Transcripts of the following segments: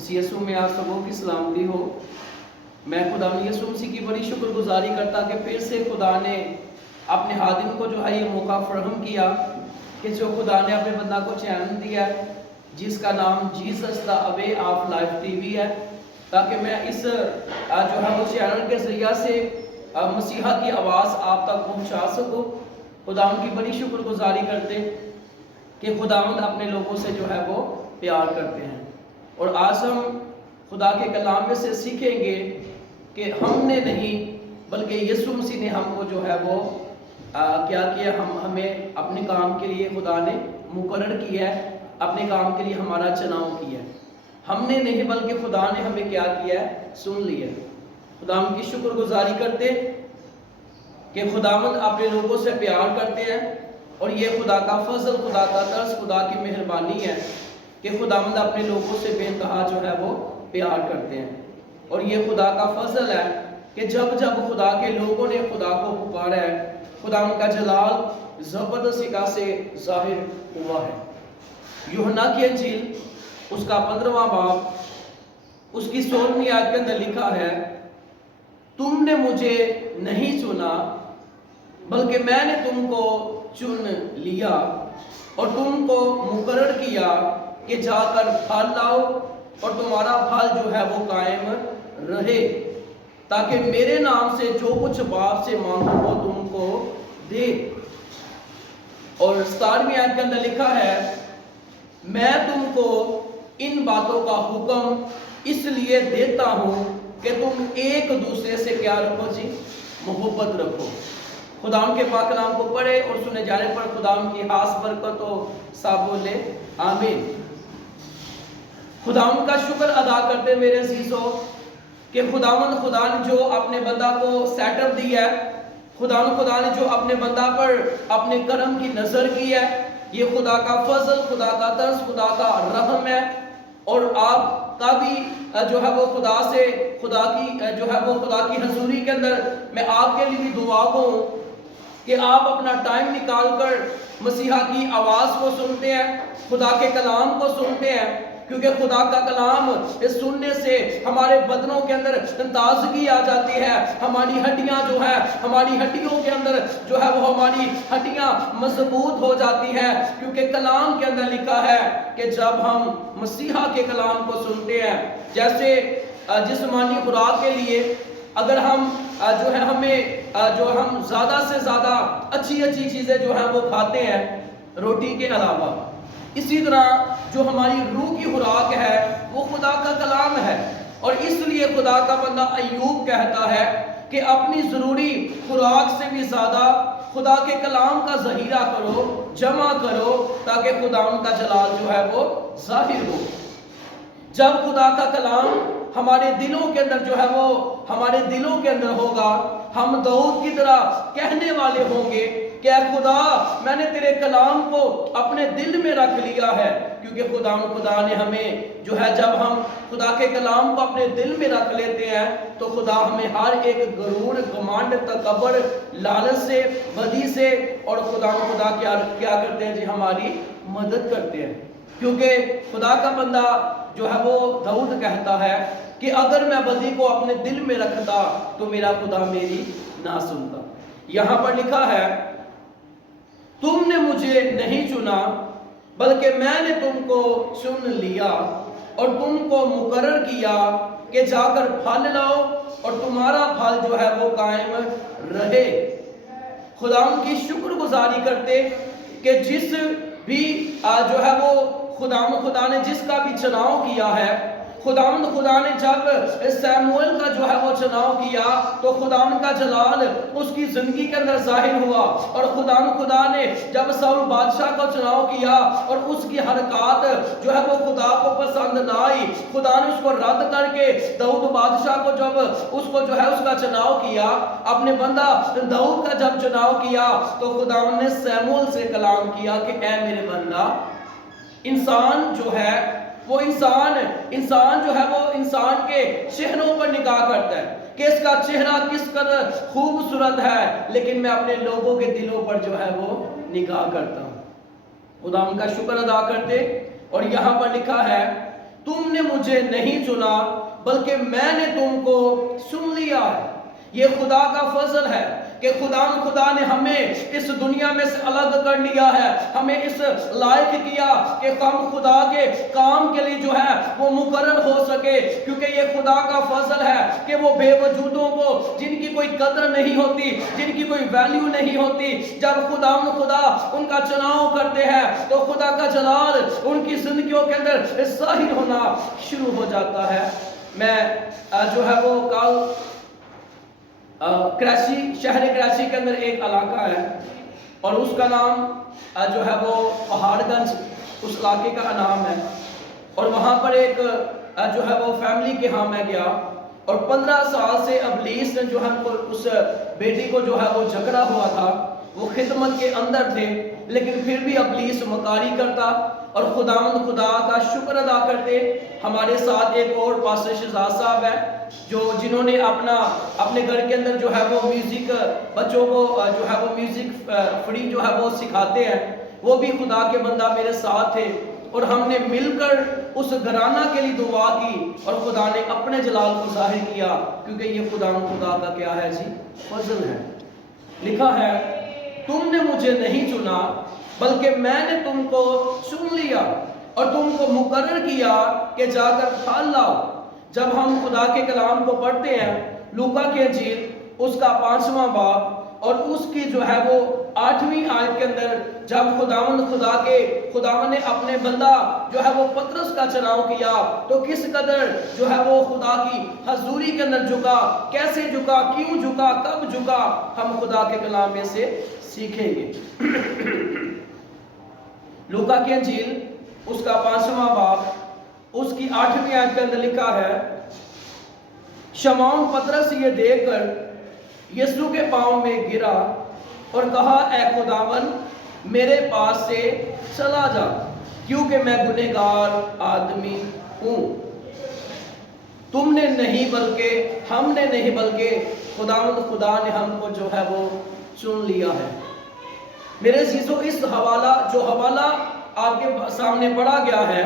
اس یسوع میں آپ سبوں کی سلامتی ہو۔ میں خدا یسوع مسیح کی بڑی شکر گزاری کرتا کہ پھر سے خدا نے اپنے خادم کو جو ہے یہ موقع فراہم کیا کہ جو خدا نے اپنے بندہ کو چینل دیا ہے جس کا نام Jesus the way of life T V ہے، تاکہ میں اس جو ہے وہ چینل کے ذریعہ سے مسیحا کی آواز آپ تک پہنچا سکوں۔ خداوند کی بڑی شکر گزاری کرتے کہ خداوند اپنے لوگوں سے جو ہے وہ پیار کرتے ہیں، اور آج ہم خدا کے کلام میں سے سیکھیں گے کہ ہم نے نہیں بلکہ یسوع مسیح نے ہم کو جو ہے وہ کیا کیا، ہمیں اپنے کام کے لیے خدا نے مقرر کیا ہے، اپنے کام کے لیے ہمارا چناؤ کیا ہے۔ ہم نے نہیں بلکہ خدا نے ہمیں کیا کیا ہے، سن لیا۔ خداوند کی شکر گزاری کرتے کہ خداوند اپنے لوگوں سے پیار کرتے ہیں، اور یہ خدا کا فضل، خدا کا طرز، خدا کی مہربانی ہے کہ خداوند اپنے لوگوں سے بے انتہا جو ہے وہ پیار کرتے ہیں۔ اور یہ خدا کا فضل ہے کہ جب جب خدا کے لوگوں نے خدا کو پکارا ہے، خدا ان کا جلال زبردستی سے ظاہر ہوا ہے۔ یوحنا کی انجیل اس کا 15واں باب اس کی 16ویں آیت کے اندر لکھا ہے، تم نے مجھے نہیں چنا بلکہ میں نے تم کو چن لیا اور تم کو مقرر کیا کہ جا کر پھل لاؤ اور تمہارا پھل جو ہے وہ قائم رہے، تاکہ میرے نام سے جو کچھ باپ سے مانگو وہ تم کو دے۔ اور 17ویں آیت کے اندر لکھا ہے، میں تم کو ان باتوں کا حکم اس لیے دیتا ہوں کہ تم ایک دوسرے سے کیا رکھو جی، محبت رکھو۔ خدا ان کے پاک کلام کو پڑھے اور سنے جانے پر خدا ان کی خاص برکت ہو، سب بولے آمین۔ خداوند کا شکر ادا کرتے میرے عزیزو کہ خدا نے جو اپنے بندہ کو سیٹ اپ دیا ہے، خدا نے جو اپنے بندہ پر اپنے کرم کی نظر کی ہے، یہ خدا کا فضل، خدا کا طرز، خدا کا رحم ہے۔ اور آپ کا بھی جو ہے وہ خدا کی حضوری کے اندر میں آپ کے لیے بھی دعا ہوں کہ آپ اپنا ٹائم نکال کر مسیحا کی آواز کو سنتے ہیں، خدا کے کلام کو سنتے ہیں، کیونکہ خدا کا کلام سننے سے ہمارے بدنوں کے اندر تازگی آ جاتی ہے، ہماری ہڈیاں جو ہے، ہماری ہڈیوں کے اندر جو ہے وہ ہماری ہڈیاں مضبوط ہو جاتی ہے، کیونکہ کلام کے اندر لکھا ہے کہ جب ہم مسیحا کے کلام کو سنتے ہیں، جیسے جسمانی خوراک کے لیے اگر ہم ہم زیادہ سے زیادہ اچھی چیزیں جو ہیں وہ کھاتے ہیں روٹی کے علاوہ، اسی طرح جو ہماری روح کی خوراک ہے وہ خدا کا کلام ہے۔ اور اس لیے خدا کا بندہ ایوب کہتا ہے کہ اپنی ضروری خوراک سے بھی زیادہ خدا کے کلام کا ذخیرہ کرو، جمع کرو، تاکہ خدا ان کا جلال جو ہے وہ ظاہر ہو۔ جب خدا کا کلام ہمارے دلوں کے اندر جو ہے وہ ہمارے دلوں کے اندر ہوگا، ہم داؤد کی طرح کہنے والے ہوں گے کہ اے خدا، میں نے تیرے کلام کو اپنے دل میں رکھ لیا ہے، کیونکہ خدا نے ہمیں جو ہے، جب ہم خدا کے کلام کو اپنے دل میں رکھ لیتے ہیں تو خدا ہمیں ہر ایک غرور، گھمنڈ، تکبر، لالچ سے، بدی سے، اور خدا کیا کرتے ہیں جی، ہماری مدد کرتے ہیں۔ کیونکہ خدا کا بندہ جو ہے وہ داؤد کہتا ہے کہ اگر میں بدی کو اپنے دل میں رکھتا تو میرا خدا میری نہ سنتا۔ یہاں پر لکھا ہے، تم نے مجھے نہیں چنا بلکہ میں نے تم کو چن لیا اور تم کو مقرر کیا کہ جا کر پھل لاؤ اور تمہارا پھل جو ہے وہ قائم رہے۔ خدا ان کی شکر گزاری کرتے کہ جس بھی جو ہے وہ خدا نے جس کا بھی چناؤ کیا ہے، خدا نے جب سیموئل کا جو ہے وہ چناؤ کیا تو خدا کا جلال اس کی زندگی کے اندر ظاہر ہوا، اور خدا نے جب ساؤل بادشاہ کا چناؤ کیا اور اس کی حرکات جو ہے وہ خدا کو پسند نہ آئی، خدا نے اس کو رد کر کے داؤد بادشاہ کو جب اس کو جو ہے اس کا چناؤ کیا، اپنے بندہ داؤد کا جب چناؤ کیا تو خدا نے سیموئل سے کلام کیا کہ اے میرے بندہ، انسان جو ہے وہ انسان جو ہے وہ انسان کے چہروں پر نگاہ کرتا ہے کہ اس کا چہرہ کس قدر خوبصورت ہے، لیکن میں اپنے لوگوں کے دلوں پر جو ہے وہ نگاہ کرتا ہوں۔ خدا ان کا شکر ادا کرتے، اور یہاں پر لکھا ہے تم نے مجھے نہیں چنا بلکہ میں نے تم کو چن لیا ہے۔ یہ خدا کا فضل ہے کہ خدا نے ہمیں اس دنیا میں سے الگ کر لیا ہے، ہمیں اس لائق کیا کہ ہم خدا کے کام کے لیے جو ہے وہ مقرر ہو سکے، کیونکہ یہ خدا کا فضل ہے کہ وہ بے وجودوں کو، جن کی کوئی قدر نہیں ہوتی، جن کی کوئی ویلیو نہیں ہوتی، جب خدا ان کا چناؤ کرتے ہیں تو خدا کا جلال ان کی زندگیوں کے اندر ظاہر ہونا شروع ہو جاتا ہے۔ میں جو ہے وہ کل کراچی، شہر کراچی کے اندر ایک علاقہ ہے اور اس کا نام جو ہے وہ پہاڑ گنج اس علاقے کا نام ہے، اور وہاں پر ایک جو ہے وہ فیملی کے ہاں میں گیا، اور 15 سال سے ابلیس نے جو ہے اس بیٹی کو جو ہے وہ جکڑا ہوا تھا۔ وہ خدمت کے اندر تھے لیکن پھر بھی ابلیس مکاری کرتا، اور خدا کا شکر ادا کرتے۔ ہمارے ساتھ ایک اور پاسٹر شہزاد صاحب ہے جنہوں نے اپنے گھر کے اندر جو ہے وہ میوزک، بچوں کو جو ہے وہ میوزک فری جو ہے وہ سکھاتے ہیں، وہ بھی خدا کے بندہ میرے ساتھ تھے، اور ہم نے مل کر اس گھرانہ کے لیے دعا کی، اور خدا نے اپنے جلال کو ظاہر کیا، کیونکہ یہ خدا کا کیا ہے جی؟ فضل ہے۔ لکھا ہے تم نے مجھے نہیں چنا بلکہ میں نے تم کو چن لیا اور تم کو مقرر کیا کہ جا کر پھل لاؤ۔ جب ہم خدا کے کلام کو پڑھتے ہیں، لوکا کی انجیل اس کا 5واں باب اور اس کی جو ہے وہ 8ویں آیت کے اندر، جب خداوند نے اپنے بندہ جو ہے وہ پطرس کا چناؤ کیا تو کس قدر جو ہے وہ خدا کی حضوری کے اندر جھکا، کیسے جھکا، کیوں جھکا، کب جھکا، ہم خدا کے کلام میں سے سیکھیں گے۔ لوکا کی انجیل اس کا 5واں باب اس کی 8ویں آیت کے اندر لکھا ہے، شمعون پطرس یہ دیکھ کر یسوع کے پاؤں میں گرا اور کہا، اے خداوند میرے پاس سے چلا جا، کیونکہ میں گنہگار آدمی ہوں۔ تم نے نہیں بلکہ ہم نے نہیں بلکہ خدا نے ہم کو جو ہے وہ چن لیا ہے۔ میرے عزیزو، اس حوالہ آپ کے سامنے پڑھا گیا ہے،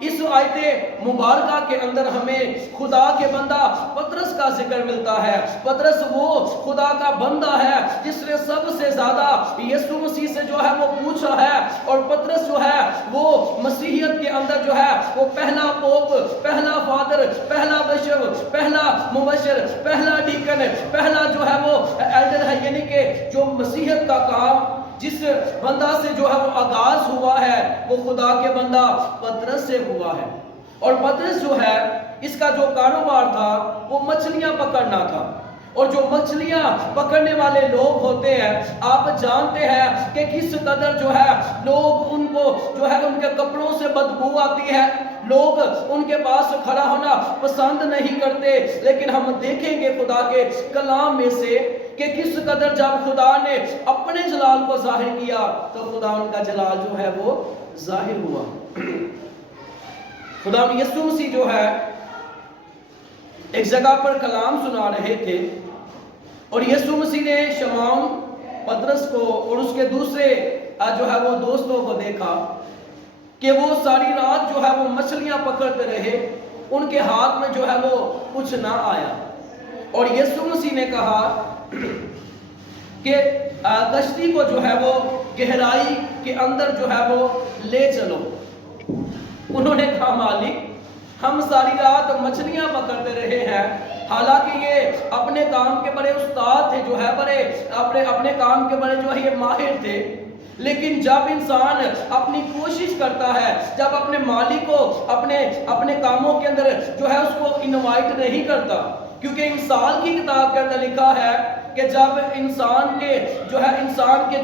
اس آیت مبارکہ کے اندر ہمیں خدا کے بندہ پطرس کا ذکر ملتا ہے۔ پطرس وہ خدا کا بندہ ہے جس نے سب سے زیادہ یسوع مسیح سے جو ہے وہ پوچھا ہے، اور پطرس جو ہے وہ مسیحیت کے اندر جو ہے وہ پہلا پوپ، پہلا فادر، پہلا بشپ، پہلا مبشر، پہلا ڈیکن، پہلا جو ہے وہ ایلڈر ہے، یعنی کہ جو مسیحیت کا کام جس بندہ سے جو ہے وہ آغاز ہوا ہے وہ خدا کے بندہ پطرس سے ہوا ہے۔ اور پطرس جو ہے اس کا جو کاروبار تھا وہ مچھلیاں پکڑنا تھا، اور جو مچھلیاں پکڑنے والے لوگ ہوتے ہیں، آپ جانتے ہیں کہ کس قدر جو ہے لوگ ان کو جو ہے ان کے کپڑوں سے بدبو آتی ہے، لوگ ان کے پاس کھڑا ہونا پسند نہیں کرتے، لیکن ہم دیکھیں گے خدا کے کلام میں سے کہ کس قدر جب خدا نے اپنے جلال کو ظاہر کیا تو خدا ان کا جلال جو ہے وہ ظاہر ہوا۔ خدا یسوع مسیح جو ہے ایک جگہ پر کلام سنا رہے تھے، اور یسوع مسیح نے شمعون پطرس کو اور اس کے دوسرے جو ہے وہ دوستوں کو دیکھا کہ وہ ساری رات جو ہے وہ مچھلیاں پکڑتے رہے، ان کے ہاتھ میں جو ہے وہ کچھ نہ آیا، اور یسوع مسیح نے کہا کہ کشتی کو جو ہے وہ گہرائی کے اندر جو ہے وہ لے چلو۔ انہوں نے کہا، مالک ہم ساری رات مچھلیاں پکڑتے رہے ہیں، حالانکہ یہ اپنے کام کے بڑے استاد تھے، جو ہے اپنے کام کے بڑے جو ہے یہ ماہر تھے، لیکن جب انسان اپنی کوشش کرتا ہے، جب اپنے مالک کو اپنے کاموں کے اندر جو ہے اس کو انوائٹ نہیں کرتا، کیونکہ انسان کی کتاب کے اندر لکھا ہے کہ جب انسان کے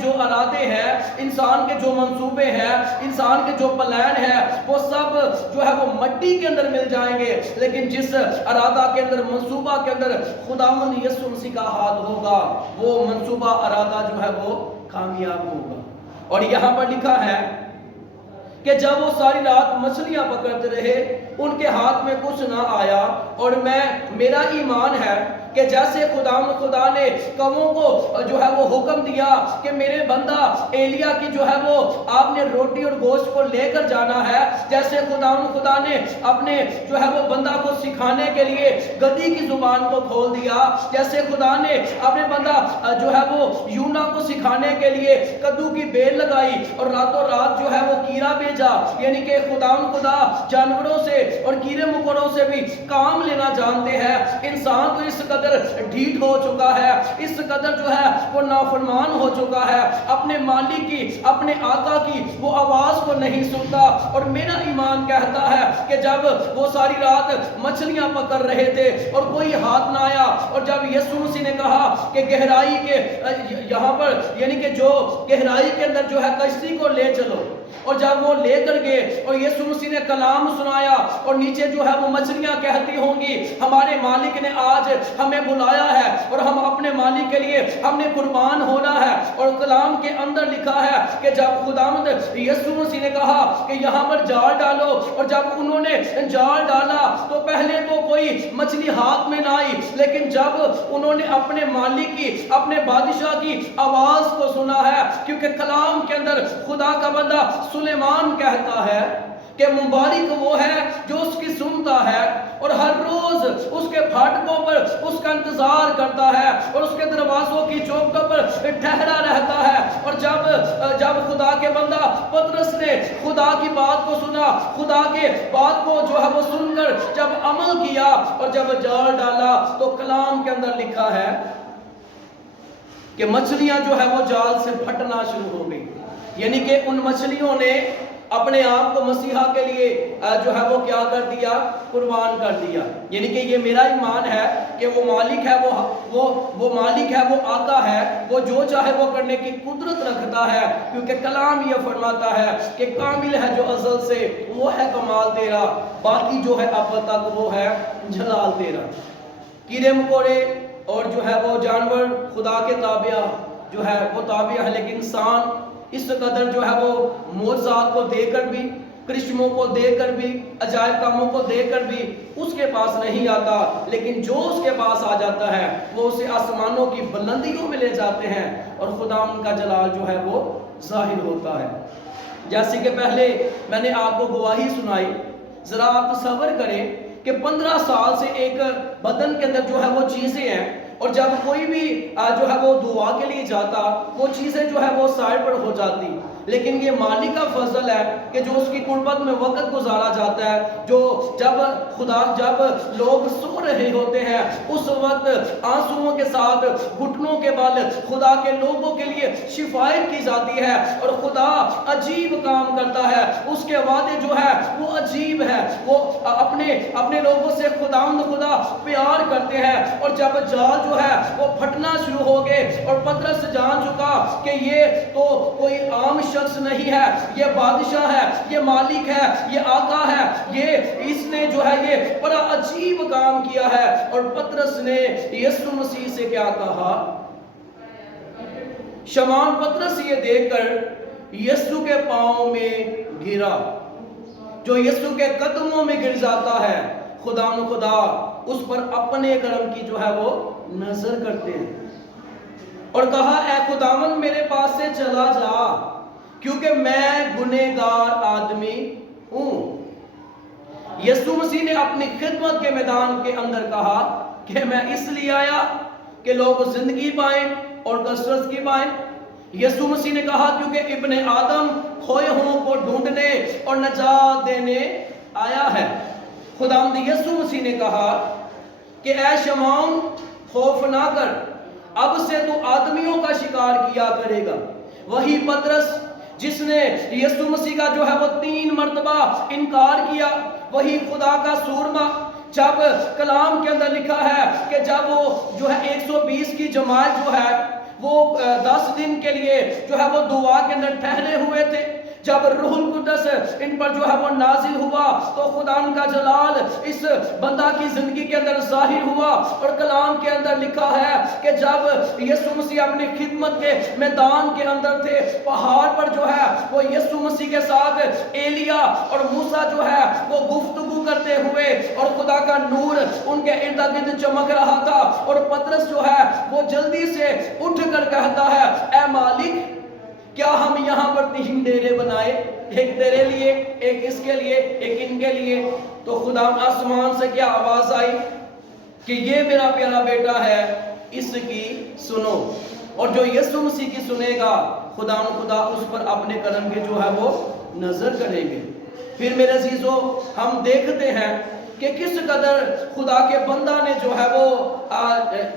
جو ارادے ہیں، انسان کے جو منصوبے ہیں، انسان کے جو پلان ہیں، وہ سب جو ہے وہ مٹی کے اندر مل جائیں گے، لیکن جس ارادہ کے اندر، منصوبہ کے اندر خداوند یسوع مسیح کا ہاتھ ہوگا، وہ منصوبہ ارادہ جو ہے وہ کامیاب ہوگا۔ اور یہاں پر لکھا ہے کہ جب وہ ساری رات مچھلیاں پکڑتے رہے، ان کے ہاتھ میں کچھ نہ آیا، اور میرا ایمان ہے کہ جیسے خدا نے قوموں کو جو ہے وہ حکم دیا کہ میرے بندہ ایلیا کی جو ہے وہ آپ نے روٹی اور گوشت کو لے کر جانا ہے، جیسے خدا نے اپنے جو ہے وہ بندہ کو سکھانے کے لیے گدی کی زبان کو کھول دیا، جیسے خدا نے اپنے بندہ جو ہے وہ یونا کو سکھانے کے لیے کدو کی بیل لگائی اور راتوں رات جو ہے وہ کیڑا بھیجا، یعنی کہ خدا جانوروں سے اور کیڑے مکوڑوں سے بھی کام لینا جانتے ہیں۔ انسان تو اس قدر ڈھیٹ ہو چکا ہے، اس قدر جو ہے وہ نافرمان ہو چکا ہے، اپنے مالک کی، اپنے آقا کی وہ آواز کو نہیں سنتا۔ اور میرا ایمان کہتا ہے کہ جب وہ ساری رات مچھلیاں پکڑ رہے تھے اور کوئی ہاتھ نہ آیا، اور جب یسوع مسیح نے کہا کہ گہرائی کے یہاں پر یعنی کہ جو گہرائی کے اندر جو ہے کشتی کو لے چلو، اور جب وہ لے کر گئے اور یسوع مسیح نے کلام سنایا اور نیچے جو ہے وہ مچھلیاں کہتی ہوں گی ہمارے مالک نے آج ہمیں بلایا ہے اور ہم اپنے مالک کے لیے ہم نے قربان ہونا ہے۔ اور کلام کے اندر لکھا ہے کہ جب خداوند یسوع مسیح نے کہا کہ یہاں پر جال ڈالو، اور جب انہوں نے جال ڈالا تو پہلے تو کوئی مچھلی ہاتھ میں نہ آئی، لیکن جب انہوں نے اپنے مالک کی، اپنے بادشاہ کی آواز کو سنا ہے، کیونکہ کلام کے اندر خدا کا بندہ سلیمان کہتا ہے کہ مبارک وہ ہے جو اس کی سنتا ہے اور ہر روز اس کے پھاٹکوں پر اس کا انتظار کرتا ہے اور اس کے دروازوں کی چوکھٹوں پر ٹھہرا رہتا ہے۔ اور جب خدا کے بندہ پطرس نے خدا کی بات کو سنا، خدا کے بات کو جو ہے وہ سن کر جب عمل کیا اور جب جال ڈالا، تو کلام کے اندر لکھا ہے کہ مچھلیاں جو ہے وہ جال سے پھٹنا شروع ہو گئی، یعنی کہ ان مچھلیوں نے اپنے آپ کو مسیحا کے لیے جو ہے وہ کیا کر دیا، قربان کر دیا۔ یعنی کہ یہ میرا ایمان ہے کہ وہ مالک ہے، وہ مالک ہے، وہ آقا ہے، وہ جو چاہے وہ کرنے کی قدرت رکھتا ہے، کیونکہ کلام یہ فرماتا ہے کہ کامل ہے جو ازل سے، وہ ہے کمال تیرا، باقی جو ہے اب تک وہ ہے جلال تیرا۔ کیڑے مکوڑے اور جو ہے وہ جانور خدا کے تابع جو ہے وہ تابع ہے، لیکن انسان اس قدر جو ہے وہ معجزات کو دے کر بھی، کرشموں کو دے کر بھی، عجائب کاموں کو دے کر بھی اس کے پاس نہیں آتا، لیکن جو اس کے پاس آ جاتا ہے وہ اسے آسمانوں کی بلندیوں میں لے جاتے ہیں اور خدا ان کا جلال جو ہے وہ ظاہر ہوتا ہے۔ جیسے کہ پہلے میں نے آپ کو گواہی سنائی، ذرا آپ تصور کریں کہ 15 سال سے ایک بدن کے اندر جو ہے وہ چیزیں ہیں، اور جب کوئی بھی جو ہے وہ دعا کے لیے جاتا، وہ چیزیں جو ہے وہ سائڈ پر ہو جاتی، لیکن یہ مالک کا فضل ہے کہ جو اس کی قربت میں وقت گزارا جاتا ہے، جو جب لوگ سو رہے ہوتے ہیں اس وقت آنسوؤں کے ساتھ گھٹنوں کے بل خدا کے لوگوں کے لیے شفاعت کی جاتی ہے، اور خدا عجیب کام کرتا ہے، اس کے وعدے جو ہے وہ عجیب ہے، وہ اپنے لوگوں سے خدا پیار کرتے ہیں۔ اور جب جال جو ہے وہ پھٹنا شروع ہو گئے اور پطرس جان چکا کہ یہ تو کوئی عام شخص نہیں ہے، یہ بادشاہ ہے، یہ مالک ہے، یہ آقا ہے، اس نے جو ہے یہ بڑا عجیب کام کیا ہے۔ اور پطرس نے یسوع مسیح سے کیا کہا؟ شمعون پطرس یہ دیکھ کر یسوع کے پاؤں میں گرا، جو یسوع کے قدموں میں گر جاتا ہے، خدا اس پر اپنے کرم کی جو ہے وہ نظر کرتے ہیں، اور کہا اے خداوند میرے پاس سے چلا جا، کیونکہ میں گنہگار آدمی ہوں۔ یسوع مسیح نے اپنی خدمت کے میدان کے اندر کہا کہ میں اس لیے آیا کہ لوگ زندگی پائیں اور کثرت کی پائیں۔ یسوع مسیح نے کہا کیونکہ ابن آدم کھوئے ہوں کو ڈھونڈنے اور نجات دینے آیا ہے۔ خداوند یسوع مسیح نے کہا کہ اے شمعون خوف نہ کر، اب سے تو آدمیوں کا شکار کیا کرے گا۔ وہی پطرس جس نے یسوع مسیح کا جو ہے وہ 3 مرتبہ انکار کیا، وہی خدا کا سورما، جب کلام کے اندر لکھا ہے کہ جب وہ جو ہے 120 کی جماعت جو ہے وہ 10 دن کے لیے جو ہے وہ دعا کے اندر ٹھہرے ہوئے تھے، جب روح القدس ان پر جو ہے وہ نازل ہوا تو خدا کا جلال اس بندہ کی زندگی کے اندر ظاہر ہوا، اور کلام کے اندر لکھا ہے کہ جب یسوع مسیح اپنی خدمت کے میدان کے اندر تھے، پہاڑ پر جو ہے وہ یسوع مسیح کے ساتھ ایلیا اور موسیٰ جو ہے وہ گفتگو کرتے ہوئے، اور خدا کا نور ان کے ارد گرد چمک رہا تھا، اور پطرس جو ہے وہ جلدی سے اٹھ کر کہتا ہے، اے مالک، کیا ہم یہاں پر 3 ڈیرے بنائے، ایک تیرے لیے، ایک اس کے لیے، ایک ان کے لیے؟ تو خدا آسمان سے کیا آواز آئی کہ یہ میرا پیارا بیٹا ہے، اس کی سنو، اور جو یسوع مسیح کی سنے گا خدا اس پر اپنے کرم کے جو ہے وہ نظر کریں گے۔ پھر میرے عزیزو، ہم دیکھتے ہیں کہ کس قدر خدا کے بندہ نے جو ہے وہ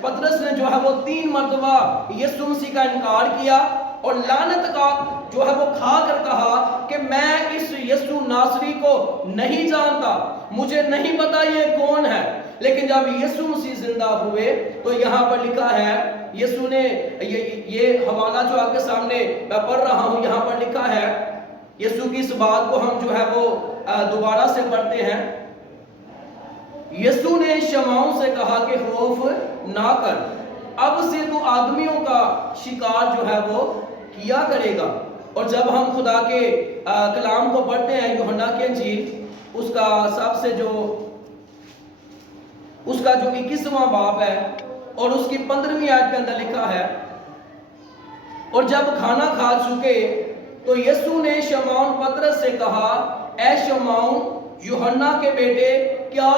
پطرس نے جو ہے وہ 3 مرتبہ یسوع مسیح کا انکار کیا، اور لعنت کا جو ہے وہ کھا کر کہا کہ میں اس یسوع ناصری کو نہیں جانتا، مجھے نہیں پتا یہ کون ہے۔ لیکن جب یسوع مسیح زندہ ہوئے تو یہاں پر لکھا ہے، یسوع نے یہ حوالہ جو آپ کے سامنے میں پڑھ رہا ہوں، یہاں پر لکھا ہے، یسوع کی اس بات کو ہم جو ہے وہ دوبارہ سے پڑھتے ہیں۔ یسوع نے شمعون سے کہا کہ خوف نہ کر، اب سے تو آدمیوں کا شکار جو ہے وہ کیا کرے گا۔ اور جب ہم خدا کے کلام کو پڑھتے ہیں، یوحنا کی انجیل اس کا سب سے جو 21واں باب ہے اور اس کی 15ویں آیت کے اندر لکھا ہے، اور جب کھانا کھا چکے تو یسوع نے شمعون پطرس سے کہا، اے شمعون یوحنا کے بیٹے، کیا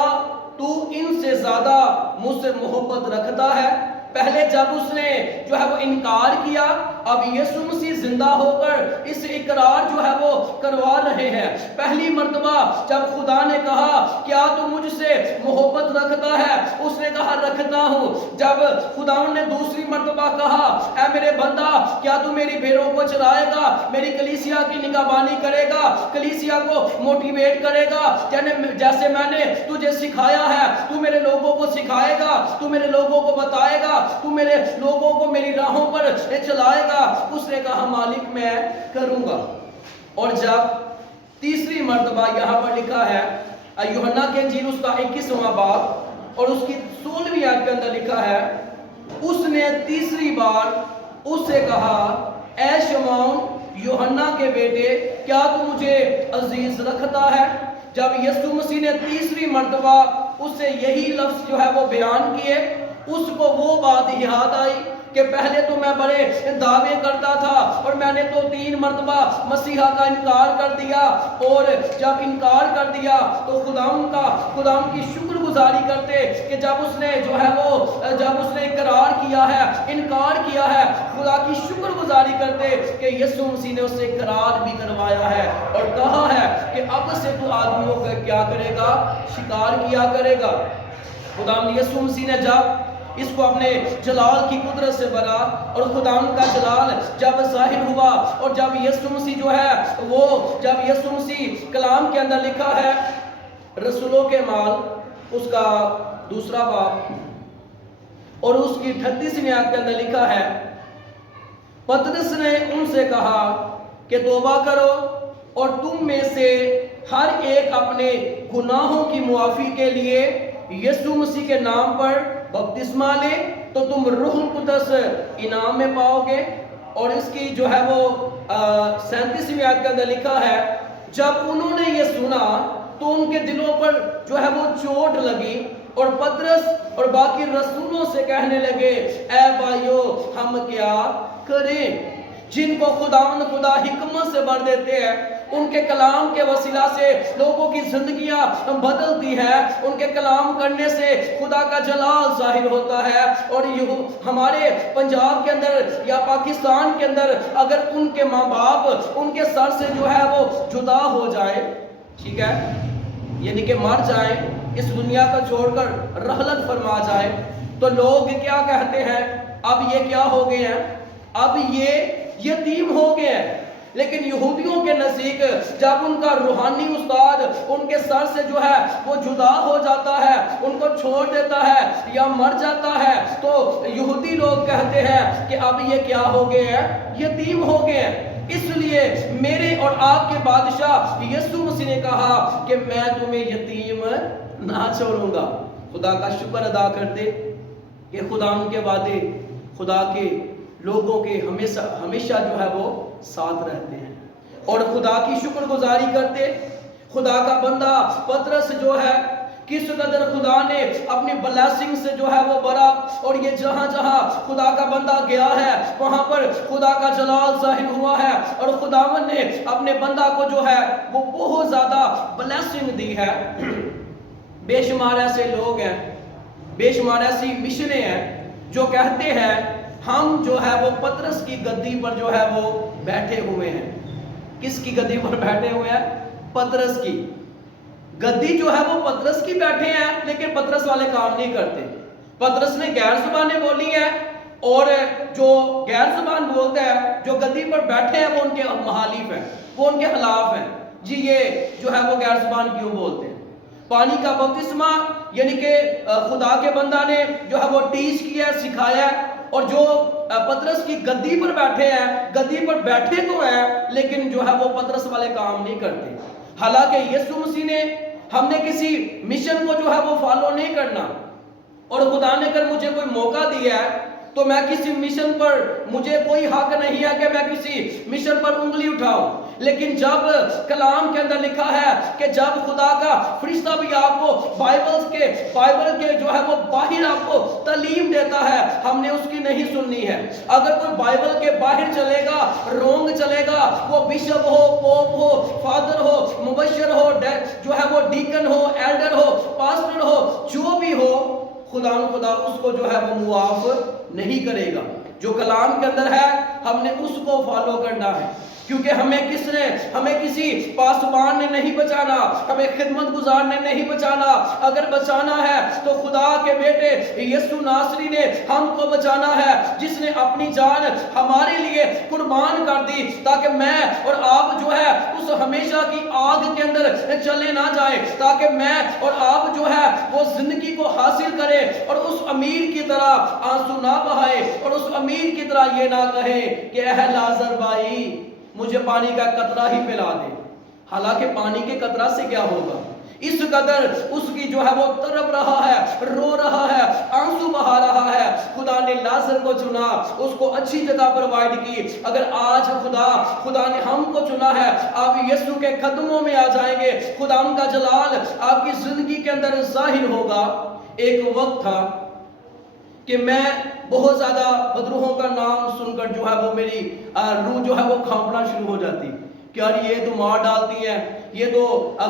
تو ان سے زیادہ مجھ سے محبت رکھتا ہے؟ پہلے جب اس نے جو ہے وہ انکار کیا، اب یسوع مسیح زندہ ہو کر اس اقرار جو ہے وہ کروا رہے ہیں۔ پہلی مرتبہ جب خدا نے کہا کیا تو مجھ سے محبت رکھتا ہے، اس نے کہا رکھتا ہوں۔ جب خدا نے دوسری مرتبہ کہا اے میرے بندہ، کیا تو میری بھیڑوں کو چرائے گا، میری کلیسیا کی نگہبانی کرے گا، کلیسیا کو موٹیویٹ کرے گا، جیسے میں نے تجھے سکھایا ہے تو میرے لوگوں کو سکھائے گا، تو میرے لوگوں کو بتائے گا، تو میرے لوگوں کو میری راہوں پر چلائے گا؟ اس نے کہا مالک میں کروں گا۔ اور جب تیسری مرتبہ یہاں پر لکھا ہے یوحنا کی انجیل اس کا 21واں باب اور اس کی 16ویں آیت کے اندر لکھا ہے، اس نے تیسری بار اس سے کہا، اے شمعون یوحنا کے بیٹے، کیا تو مجھے عزیز رکھتا ہے؟ جب یسوع مسیح نے تیسری مرتبہ اس سے یہی لفظ جو ہے وہ بیان کیے، اس کو وہ بات یاد آئی کہ پہلے تو میں بڑے دعوے کرتا تھا اور میں نے تو 3 مرتبہ مسیحا کا انکار کر دیا، اور جب انکار کر دیا تو خدا کی شکر گزاری کرتے کہ جب اس نے جو ہے وہ جب اس نے اقرار کیا ہے، انکار کیا ہے، خدا کی شکر گزاری کرتے کہ یسوع مسیح نے اس سے اقرار بھی کروایا ہے اور کہا ہے کہ اب سے تو آدمیوں کا کیا کرے گا، شکار کیا کرے گا۔ خدا یسوع مسیح نے جب اس کو اپنے جلال کی قدرت سے بھرا اور خدا کا جلال جب ظاہر ہوا، اور جب یسوع مسیح جو ہے وہ جب یسوع مسیح کلام کے اندر لکھا ہے رسولوں کے مال اس کا 2 باب اور اس کی 38ویں آیت کے اندر لکھا ہے، پطرس نے ان سے کہا کہ توبہ کرو اور تم میں سے ہر ایک اپنے گناہوں کی معافی کے لیے یسوع مسیح کے نام پر بپتسمہ لے تو تم روح القدس انعام میں پاؤ گے۔ اور اس کی جو ہے وہ 37ویں آیت کے اندر لکھا ہے، جب انہوں نے یہ سنا تو ان کے دلوں پر جو ہے وہ چوٹ لگی، اور پطرس اور باقی رسولوں سے کہنے لگے، اے بھائیو ہم کیا کریں؟ جن کو خدا حکمت سے بھر دیتے ہیں، ان کے کلام کے وسیلہ سے لوگوں کی زندگیاں بدلتی ہے، ان کے کلام کرنے سے خدا کا جلال ظاہر ہوتا ہے۔ اور ہمارے پنجاب کے اندر یا پاکستان کے اندر اگر ان کے ماں باپ ان کے سر سے جو ہے وہ جدا ہو جائے، ٹھیک ہے، یعنی کہ مر جائیں، اس دنیا کا چھوڑ کر رحلت فرما جائے، تو لوگ کیا کہتے ہیں، اب یہ کیا ہو گئے ہیں، اب یہ یتیم ہو گئے ہیں۔ لیکن یہودیوں کے نزدیک جب ان کا روحانی استاد ان کے سر سے جو ہے وہ جدا ہو جاتا ہے، ان کو چھوڑ دیتا ہے یا مر جاتا ہے، تو یہودی لوگ کہتے ہیں کہ اب یہ کیا ہو گئے ہیں، یتیم ہو گئے ہیں۔ اس لیے میرے اور آپ کے بادشاہ یسوع مسیح نے کہا کہ میں تمہیں یتیم نہ چھوڑوں گا۔ خدا کا شکر ادا کرتے کہ خدا ان کے وعدے خدا کے لوگوں کے ہمیشہ جو ہے وہ ساتھ رہتے ہیں، اور خدا کی شکر گزاری کرتے۔ خدا کا بندہ پترس جو ہے کس قدر خدا نے اپنی بلیسنگ سے جو ہے وہ بھرا، اور یہ جہاں جہاں خدا کا بندہ گیا ہے وہاں پر خدا کا جلال ظاہر ہوا ہے، اور خداوند نے اپنے بندہ کو جو ہے وہ بہت زیادہ بلیسنگ دی ہے۔ بے شمار ایسے لوگ ہیں، بے شمار ایسی مشنیں ہیں جو کہتے ہیں ہم جو ہے وہ پترس کی گدی پر جو ہے وہ بیٹھے ہوئے ہیں۔ کس کی گدی پر بیٹھے ہوئے ہیں؟ پترس کی گدی جو ہے وہ پترس کی بیٹھے ہیں، لیکن پترس والے کام نہیں کرتے۔ پترس نے غیر زبانیں بولی ہیں، اور جو غیر زبان بولتے ہیں جو گدی پر بیٹھے ہیں وہ ان کے مخالف ہیں، وہ ان کے خلاف ہیں۔ جی یہ جو ہے وہ غیر زبان کیوں بولتے ہیں؟ پانی کا بپتسمہ یعنی کہ خدا کے بندہ نے جو ہے وہ ٹیچ کیا ہے، سکھایا ہے، اور جو پترس کی گدی پر بیٹھے ہیں، گدی پر بیٹھے تو ہیں لیکن جو ہے وہ پترس والے کام نہیں کرتے۔ حالانکہ یسوع مسیح نے ہم نے کسی مشن کو جو ہے وہ فالو نہیں کرنا، اور خدا نے اگر مجھے کوئی موقع دیا ہے تو میں کسی مشن پر مجھے کوئی حق نہیں ہے کہ میں کسی مشن پر انگلی اٹھاؤں۔ لیکن جب کلام کے اندر لکھا ہے کہ جب خدا کا فرشتہ بھی آپ کو بائبل کے جو ہے وہ باہر آپ کو تعلیم دیتا ہے، ہم نے اس کی نہیں سننی ہے۔ اگر کوئی بائبل کے باہر چلے گا، رونگ چلے گا، وہ بشپ ہو، پوپ ہو، فادر ہو، مبشر ہو، جو ہے وہ ڈیکن ہو، ایلڈر ہو، پاسٹر ہو، جو بھی ہو، خدا اس کو جو ہے وہ معاف نہیں کرے گا۔ جو کلام کے اندر ہے ہم نے اس کو فالو کرنا ہے، کیونکہ ہمیں کسی پاسبان نے نہیں بچانا، ہمیں خدمت گزار نے نہیں بچانا۔ اگر بچانا ہے تو خدا کے بیٹے یسوع ناصری نے ہم کو بچانا ہے، جس نے اپنی جان ہمارے لیے قربان کر دی تاکہ میں اور آپ جو ہے اس ہمیشہ کی آگ کے اندر چلے نہ جائیں، تاکہ میں اور آپ جو ہے وہ زندگی کو حاصل کرے، اور اس امیر کی طرح آنسو نہ بہائے، اور اس امیر کی طرح یہ نہ کہے کہ اے لازر بھائی مجھے پانی کا قطرہ ہی پلا دے۔ حالانکہ پانی کے قطرہ سے کیا ہوگا؟ اس قدر اس کی جو ہے وہ تڑپ رہا ہے، رو رہا ہے، آنسو بہا رہا ہے۔ خدا نے لازر کو چنا، اس کو اچھی جگہ پرووائڈ کی۔ اگر آج خدا نے ہم کو چنا ہے، آپ یسوع کے قدموں میں آ جائیں گے، خدا ان کا جلال آپ کی زندگی کے اندر ظاہر ہوگا۔ ایک وقت تھا کہ میں بہت زیادہ بدروحوں کا نام سن کر جو ہے وہ میری روح جو ہے وہ کھانپنا شروع ہو جاتی کہ یار یہ تو مار ڈالتی ہیں، یہ تو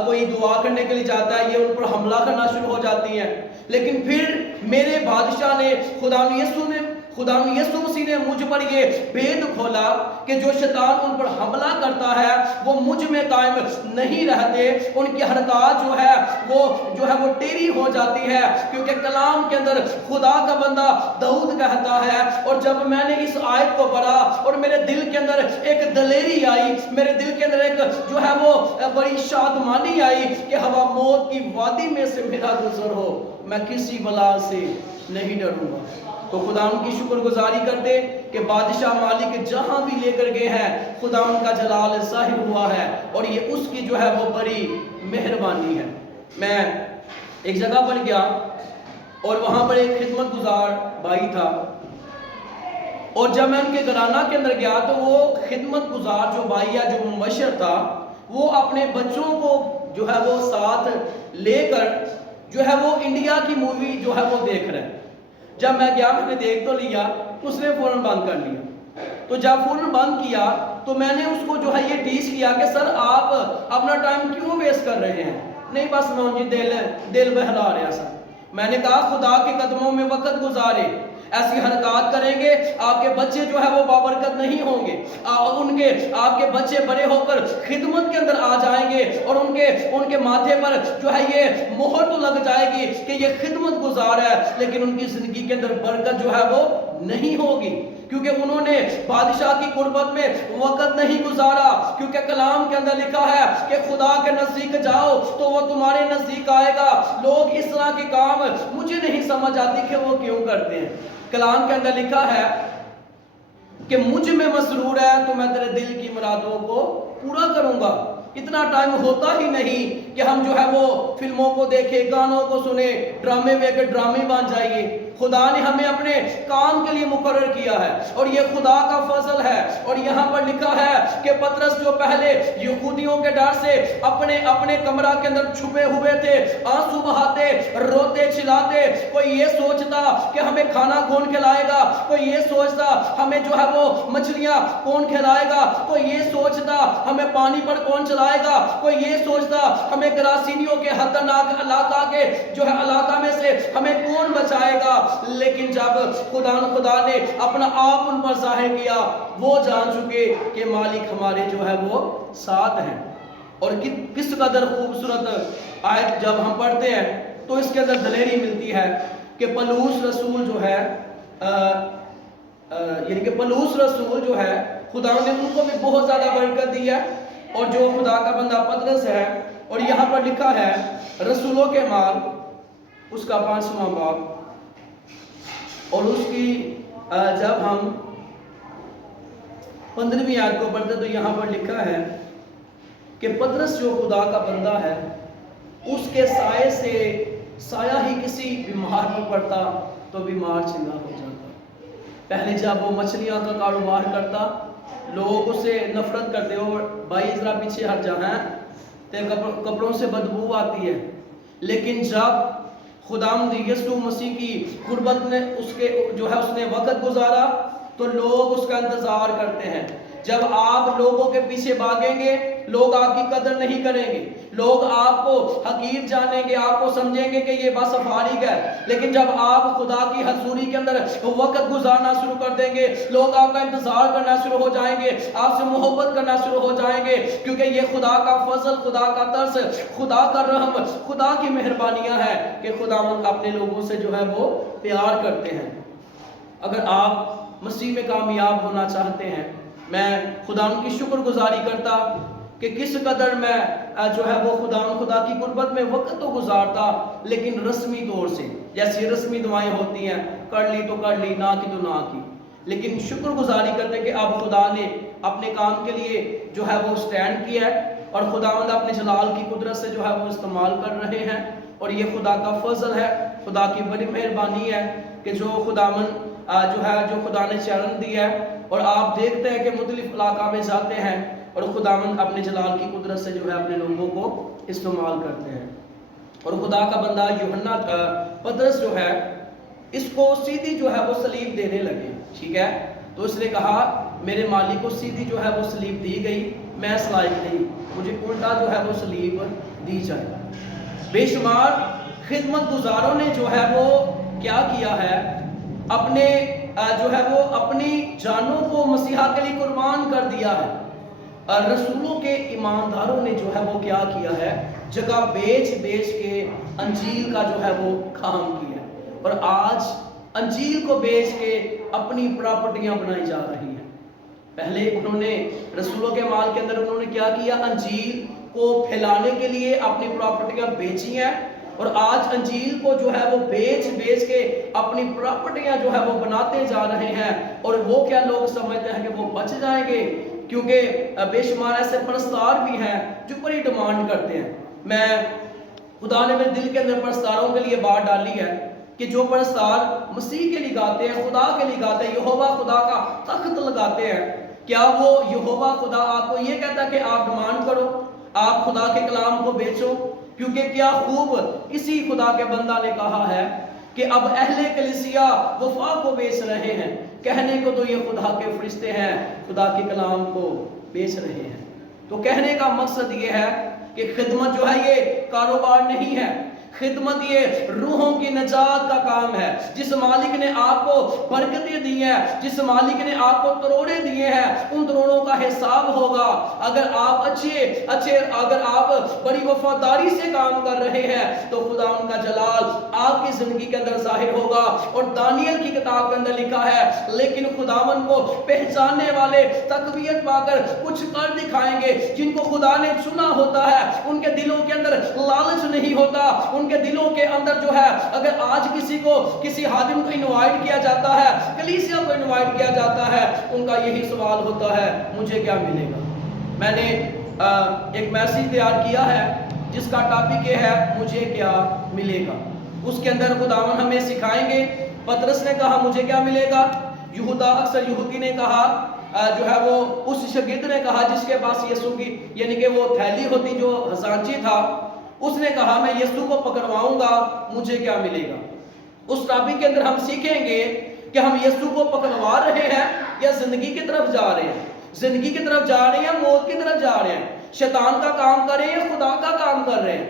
کوئی دعا کرنے کے لیے جاتا ہے، یہ ان پر حملہ کرنا شروع ہو جاتی ہیں۔ لیکن پھر میرے بادشاہ نے خدا یسوع مسیح نے مجھ پر یہ بید کھولا کہ جو شیطان ان پر حملہ کرتا ہے وہ مجھ میں قائم نہیں رہتے، ان کی حرکات جو ہے وہ ٹیڑھی ہو جاتی ہے، کیونکہ کلام کے اندر خدا کا بندہ داؤد کہتا ہے، اور جب میں نے اس آیت کو پڑھا اور میرے دل کے اندر ایک دلیری آئی، میرے دل کے اندر ایک جو ہے وہ بڑی شادمانی آئی کہ ہوا موت کی وادی میں سے میرا گزر ہو، میں کسی بلا سے نہیں ڈروں گا۔ تو خدا ان کی شکر گزاری کرتے کہ بادشاہ مالک جہاں بھی لے کر گئے ہیں خدا ان کا جلال ظاہر ہوا ہے، اور یہ اس کی جو ہے وہ بڑی مہربانی ہے۔ میں ایک جگہ پر گیا اور وہاں پر ایک خدمت گزار بھائی تھا، اور جب میں ان کے گھرانہ کے اندر گیا تو وہ خدمت گزار جو بھائی یا جو مبشر تھا وہ اپنے بچوں کو جو ہے وہ ساتھ لے کر جو ہے وہ انڈیا کی مووی جو ہے وہ دیکھ رہے ہیں۔ جب میں گیا میں نے دیکھ تو لیا، اس نے فوراً بند کر لیا۔ تو جب فوراً بند کیا تو میں نے اس کو جو ہے یہ ٹیچ کیا کہ سر آپ اپنا ٹائم کیوں ویسٹ کر رہے ہیں؟ نہیں بس میں دل بہلا رہا سر۔ میں نے کہا خدا کے قدموں میں وقت گزارے، ایسی حرکات کریں گے آپ کے بچے جو ہے وہ بابرکت نہیں ہوں گے، آپ کے بچے بڑے ہو کر خدمت کے اندر آ جائیں گے، اور ان کے ماتھے پر جو ہے یہ مہر تو لگ جائے گی کہ یہ خدمت گزار ہے، لیکن ان کی زندگی کے اندر برکت جو ہے وہ نہیں ہوگی، کیونکہ انہوں نے بادشاہ کی قربت میں وقت نہیں گزارا۔ کیونکہ کلام کے اندر لکھا ہے کہ خدا کے نزدیک جاؤ تو وہ تمہارے نزدیک آئے گا۔ لوگ اس طرح کے کام مجھے نہیں سمجھ آتی کہ وہ کیوں کرتے ہیں۔ کلام کے اندر لکھا ہے کہ مجھ میں مسرور ہے تو میں تیرے دل کی مرادوں کو پورا کروں گا۔ اتنا ٹائم ہوتا ہی نہیں کہ ہم جو ہے وہ فلموں کو دیکھیں، گانوں کو سنیں، ڈرامے میں کے ڈرامے بن جائیے۔ خدا نے ہمیں اپنے کام کے لیے مقرر کیا ہے اور یہ خدا کا فضل ہے۔ اور یہاں پر لکھا ہے کہ پطرس جو پہلے یہودیوں کے ڈر سے اپنے کمرہ کے اندر چھپے ہوئے تھے، آنسو بہاتے، روتے چلاتے، کوئی یہ سوچتا کہ ہمیں کھانا کون کھلائے گا، کوئی یہ سوچتا ہمیں جو ہے وہ مچھلیاں کون کھلائے گا، کوئی یہ سوچتا ہمیں پانی پر کون چلائے گا، کوئی یہ سوچتا ہمیں گراسینیوں کے خطرناک علاقہ کے جو ہے علاقہ میں سے ہمیں کون بچائے گا۔ لیکن جب خدا نے اپنا آپ ان پر ظاہر کیا، وہ جان چکے کہ مالک ہمارے جو ہے وہ ساتھ ہیں۔ اور کس قدر خوبصورت آیت جب ہم پڑھتے ہیں تو اس کے اندر دلیری ملتی ہے کہ پولس رسول جو ہے یعنی کہ پولس رسول جو ہے خدا نے ان کو بھی بہت زیادہ برکت دی ہے، اور جو خدا کا بندہ پطرس ہے، اور یہاں پر لکھا ہے رسولوں کے اعمال اس کا 5واں باب، اور اس کی جب ہم 15ویں آیت کو پڑھتے تو یہاں پر لکھا ہے کہ پطرس جو خدا کا بندہ ہے، اس کے سائے سے سایہ ہی کسی بیمار پر پڑتا تو بیمار چنگا ہو جاتا۔ پہلے جب وہ مچھلیاں کا کاروبار کرتا، لوگ اسے نفرت کرتے، اور بھائی ذرا پیچھے ہٹ جانا ہے، تیرے کپڑوں سے بدبو آتی ہے۔ لیکن جب خداوند یسوع مسیح کی قربت نے اس نے وقت گزارا تو لوگ اس کا انتظار کرتے ہیں۔ جب آپ لوگوں کے پیچھے بھاگیں گے، لوگ آپ کی قدر نہیں کریں گے، لوگ آپ کو حقیر جانیں گے، آپ کو سمجھیں گے کہ یہ بس فارغ ہے۔ لیکن جب آپ خدا کی حضوری کے اندر وقت گزارنا شروع کر دیں گے، لوگ آپ کا انتظار کرنا شروع ہو جائیں گے، آپ سے محبت کرنا شروع ہو جائیں گے، کیونکہ یہ خدا کا فضل، خدا کا ترس، خدا کا رحم، خدا کی مہربانیاں ہیں کہ خداوند اپنے لوگوں سے جو ہے وہ پیار کرتے ہیں۔ اگر آپ مسیح میں کامیاب ہونا چاہتے ہیں، میں خدا کی شکر گزاری کرتا کہ کس قدر میں جو ہے وہ خدا کی قربت میں وقت تو گزارتا، لیکن رسمی طور سے، جیسی رسمی دعائیں ہوتی ہیں، کر لی تو کر لی، نہ کی تو نہ کی، لیکن شکر گزاری کرتے کہ اب خدا نے اپنے کام کے لیے جو ہے وہ سٹینڈ کیا ہے، اور خداوند اپنے جلال کی قدرت سے جو ہے وہ استعمال کر رہے ہیں۔ اور یہ خدا کا فضل ہے، خدا کی بڑی مہربانی ہے کہ جو خداوند جو خدا نے چیلنج دیا ہے، اور آپ دیکھتے ہیں کہ مختلف علاقہ میں جاتے ہیں اور خداوند اپنے جلال کی قدرت سے جو ہے اپنے لوگوں کو استعمال کرتے ہیں۔ اور خدا کا بندہ یوحنا پطرس جو ہے، اس کو سیدھی جو ہے وہ صلیب دینے لگے، ٹھیک ہے، تو اس نے کہا میرے مالک کو سیدھی جو ہے وہ صلیب دی گئی، میں اس لائق نہیں، مجھے الٹا جو ہے وہ صلیب دی جائے۔ بے شمار خدمت گزاروں نے جو ہے وہ کیا کیا ہے، اپنے جو ہے وہ اپنی جانوں کو مسیحا کے لیے قربان کر دیا ہے۔ رسولوں کے ایمانداروں نے جو ہے وہ کیا کیا ہے، جگہ بیچ کے انجیل کا جو ہے وہ کام کیا ہے، اور آج انجیل کو بیچ کے اپنی پراپرٹیاں بنائی جا رہی ہیں۔ پہلے انہوں نے رسولوں کے مال کے اندر انہوں نے کیا کیا، انجیل کو پھیلانے کے لیے اپنی پراپرٹیاں بیچی ہیں، اور آج انجیل کو جو ہے وہ بیچ کے اپنی پراپرٹیاں جو ہے وہ بناتے جا رہے ہیں۔ اور وہ کیا لوگ سمجھتے ہیں کہ وہ بچ جائیں گے، کیونکہ بے شمار ایسے پرستار بھی ہیں جو بڑی ڈیمانڈ کرتے ہیں۔ خدا نے میرے دل کے اندر پرستاروں کے لیے بات ڈالی ہے کہ جو پرستار مسیح کے لیے گاتے ہیں، خدا کے لیے گاتے ہیں، یہوہ خدا کا تخت لگاتے ہیں، کیا وہ یہوہ خدا آپ کو یہ کہتا ہے کہ آپ ڈیمانڈ کرو، آپ خدا کے کلام کو بیچو؟ کیونکہ کیا خوب کسی خدا کے بندہ نے کہا ہے کہ اب اہل کلیسیا وفا کو بیچ رہے ہیں، کہنے کو تو یہ خدا کے فرشتے ہیں، خدا کے کلام کو بیچ رہے ہیں۔ تو کہنے کا مقصد یہ ہے کہ خدمت جو ہے یہ کاروبار نہیں ہے، خدمت یہ روحوں کی نجات کا کام ہے۔ جس مالک نے آپ کو برکتیں دی ہیں، جس مالک نے آپ کو تروڑے دیے ہیں، ان تروڑوں کا حساب ہوگا۔ اگر آپ اگر آپ بڑی وفاداری سے کام کر رہے ہیں تو خدا ان کا جلال آپ کی زندگی کے اندر ظاہر ہوگا۔ اور دانیل کی کتاب کے اندر لکھا ہے، لیکن خداوند کو پہچاننے والے تقویت پا کر کچھ کر دکھائیں گے۔ جن کو خدا نے چنا ہوتا ہے ان کے دلوں کے اندر لالچ نہیں ہوتا، ان ان کے دلوں کے اندر جو ہے اگر آج کسی کو کسی خادم کو انوائٹ کیا جاتا ہے, کلیسیا کو انوائٹ کیا جاتا ہے, ان کا یہی سوال ہوتا ہے مجھے کیا ملے گا. میں نے ایک میسیج تیار کیا ہے جس کا ٹاپک یہ ہے مجھے کیا ملے گا. اس کے اندر خداوند ہمیں سکھائیں گے. پطرس نے کہا مجھے کیا ملے گا. یہودا اکثر یہودی نے کہا جو ہے وہ اس شاگرد نے کہا جس کے پاس یسوع کی یعنی کہ وہ تھیلی ہوتی جو خزانچی تھا, اس نے کہا میں یسوع کو پکڑواؤں گا, مجھے کیا ملے گا. اس ٹاپک کے اندر ہم سیکھیں گے کہ ہم یسوع کو پکڑوا رہے ہیں یا زندگی کی طرف جا رہے ہیں. زندگی کی طرف جا رہے ہیں, موت کی طرف جا رہے ہیں, شیطان کا کام کر رہے ہیں, خدا کا کام کر رہے ہیں.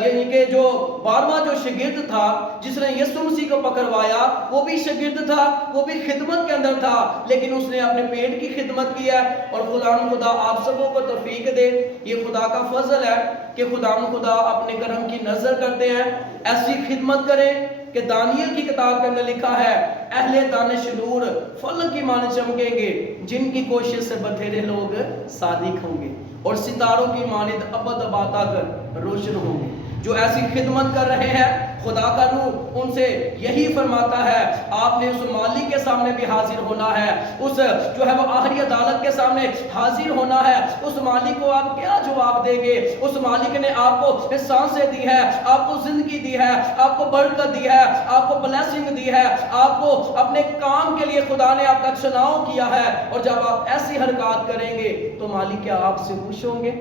یعنی کہ جو 12واں جو شاگرد تھا جس نے یسوع مسیح کو پکڑوایا وہ بھی شاگرد تھا, وہ بھی خدمت کے اندر تھا, لیکن اس نے اپنے پیٹ کی خدمت کی ہے. اور خدا آپ سبوں کو توفیق دے. یہ خدا کا فضل ہے کہ خدا اپنے کرم کی نظر کرتے ہیں. ایسی خدمت کریں کہ دانیل کی کتاب کے اندر لکھا ہے اہل دانش نور فلک کی مانند چمکیں گے, جن کی کوشش سے بتھیرے لوگ صادق ہوں گے, اور ستاروں کی مانند ابد اباد تک روشن ہوں گے. جو ایسی خدمت کر رہے ہیں خدا کا روح ان سے یہی فرماتا ہے آپ نے اس مالک کے سامنے بھی حاضر ہونا ہے, اس جو ہے وہ آخری عدالت کے سامنے حاضر ہونا ہے. اس مالک کو آپ کیا جواب دیں گے؟ اس مالک نے آپ کو سانسیں دی ہے, آپ کو زندگی دی ہے, آپ کو برکت دی ہے, آپ کو بلیسنگ دی ہے, آپ کو اپنے کام کے لیے خدا نے آپ کا چناؤ کیا ہے. اور جب آپ ایسی حرکات کریں گے تو مالک کیا آپ سے خوش ہوں گے؟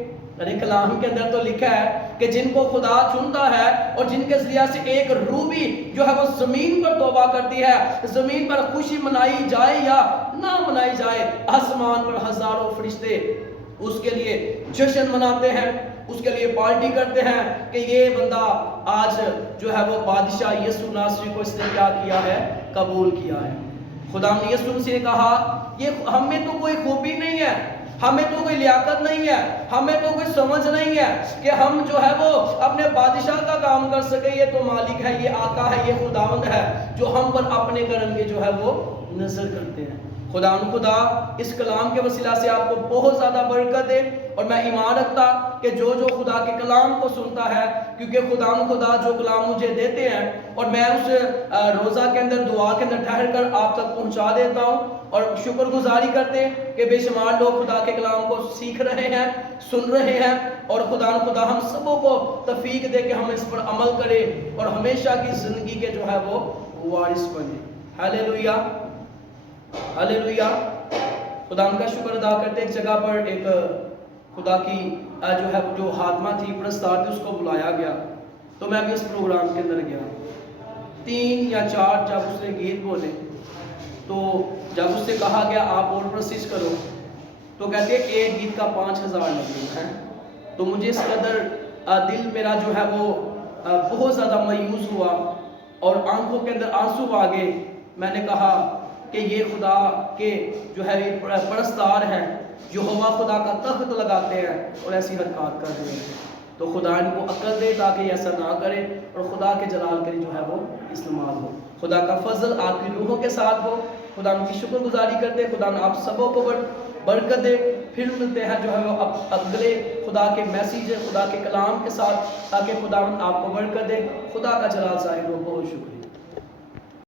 کلام کے اندر تو لکھا ہے کہ جن کو خدا چنتا ہے اور جن کے ذریعہ سے ایک روح بھی جو ہے وہ زمین پر توبہ کرتی ہے, زمین پر خوشی منائی جائے یا نہ منائی جائے, آسمان پر ہزاروں فرشتے اس کے لیے جشن مناتے ہیں, اس کے لیے پارٹی کرتے ہیں کہ یہ بندہ آج جو ہے وہ بادشاہ یسوع ناصری کو اس نے کیا کیا ہے, قبول کیا ہے. خدا نے یسوع سے کہا یہ ہم میں تو کوئی خوبی نہیں ہے, ہمیں تو کوئی لیاقت نہیں ہے, ہمیں تو کوئی سمجھ نہیں ہے کہ ہم جو ہے وہ اپنے بادشاہ کا کام کر سکے. یہ تو مالک ہے, یہ آقا ہے, یہ خداوند ہے جو ہم پر اپنے کرم کے جو ہے وہ نظر کرتے ہیں. خدا اس کلام کے وسیلہ سے آپ کو بہت زیادہ برکت دے. اور میں ایمان رکھتا کہ جو خدا کے کلام کو سنتا ہے, کیونکہ خدا جو کلام مجھے دیتے ہیں اور میں اس روزہ کے اندر دعا کے اندر ٹھہر کر آپ تک پہنچا دیتا ہوں, اور شکر گزاری کرتے ہیں کہ بے شمار لوگ خدا کے کلام کو سیکھ رہے ہیں, سن رہے ہیں. اور خدا ہم سبوں کو توفیق دے کہ ہم اس پر عمل کریں اور ہمیشہ کی زندگی کے جو ہے وہ وارث بنے. ہاللیلویا, ہاللیلویا. خدا کا شکر ادا کرتے. ایک جگہ پر ایک خدا کی جو ہے جو خادمہ تھی, پرستار تھی, اس کو بلایا گیا. تو میں بھی اس پروگرام کے اندر گیا. 3 یا 4 جب اس نے گیت بولے تو جب اس سے کہا گیا آپ اور پرسش کرو تو کہتے ہیں ایک گیت کا 5000 لگے ہیں. تو مجھے اس قدر دل میرا جو ہے وہ بہت زیادہ مایوس ہوا اور آنکھوں کے اندر آنسو آ گئے. میں نے کہا کہ یہ خدا کے جو ہے پرستار ہیں جو ہوا خدا کا تخت لگاتے ہیں اور ایسی حرکات کر رہے ہیں. تو خدا ان کو عقل دے تاکہ یہ ایسا نہ کرے اور خدا کے جلال کے جو ہے وہ استعمال ہو. خدا کا فضل آپ کی روحوں کے ساتھ ہو. خدا ان کی شکر گزاری کرتے, خدا آپ سبوں کو برکت دے. پھر ملتے ہیں جو ہے وہ اگلے خدا کے میسیج, خدا کے کلام کے ساتھ, تاکہ خدا آپ کو برکت دے. خدا کا جلال ظاہر ہو. بہت شکریہ.